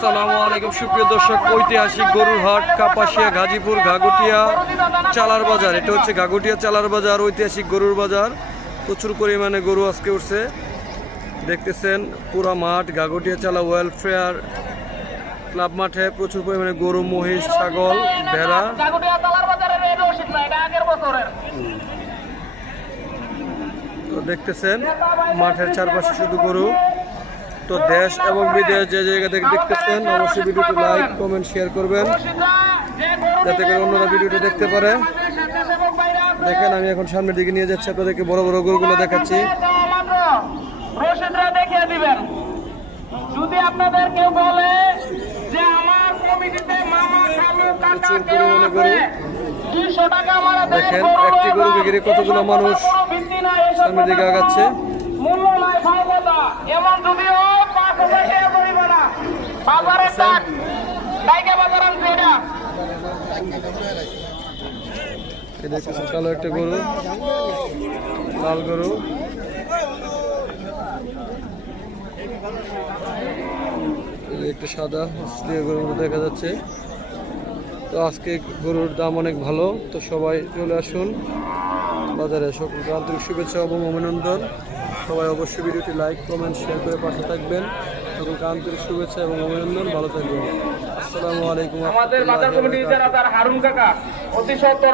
আসসালামু আলাইকুম সুপ্রিয় দর্শক, ঐতিহাসিক গরুর হাট কাপাসিয়া গাজীপুর ঘাগুটিয়া চালার বাজার। এটা হচ্ছে ঘাগুটিয়া চালার বাজার, ঐতিহাসিক গরুর বাজার। প্রচুর পরিমাণে গরু আজকে উঠছে, দেখতেছেন পুরা মাঠ। ঘাগুটিয়া চালা ওয়েলফেয়ার ক্লাব মাঠে প্রচুর পরিমাণে গরু, মহিষ, ছাগল, ভেড়া। তো দেখতেছেন মাঠের চারপাশে শুধু গরু। তো দেশ এবং বিদেশ যে জায়গা থেকে দেখতেছেন অবশ্যই ভিডিওটি লাইক, কমেন্ট, শেয়ার করবেন যাতে করে অন্যরা ভিডিওটি দেখতে পারে। দেখেন আমি এখন সামনের দিকে নিয়ে যাচ্ছি, আপনাদেরকে বড় বড় গরুগুলো দেখাচ্ছি। যদি আপনাদের কেউ বলে যে আমার কমিটিতে মামা খালু কাকা কেউ আছে 200 টাকা আমারে দেখেন একটি গরুকে ঘিরে কতগুলো মানুষ সামনের দিকে আগাচ্ছে। মূল্য নাই ভাই কথা এমন যদিও 5000 টাকা ধরিবে না বাজারে টাক টাইকা বাজার আনছে এটা। এই দেখতেছেন কালো একটা গরু, লাল গরু। একটা সাদা অস্ট্রিয়া গরুর মতো দেখা যাচ্ছে। তো আজকে গরুর দাম অনেক ভালো, তো সবাই চলে আসুন বাজারে। সকলকে আন্তরিক শুভেচ্ছা এবং অভিনন্দন। সবাই অবশ্যই ভিডিওটি লাইক, কমেন্ট, শেয়ার করে পাশে থাকবেন। সকলকে আন্তরিক শুভেচ্ছা এবং অভিনন্দন। ভালো থাকবেন। আসসালামু আলাইকুম। আমাদের বাজার কমিটির হারুন কাকা অতি সত্বর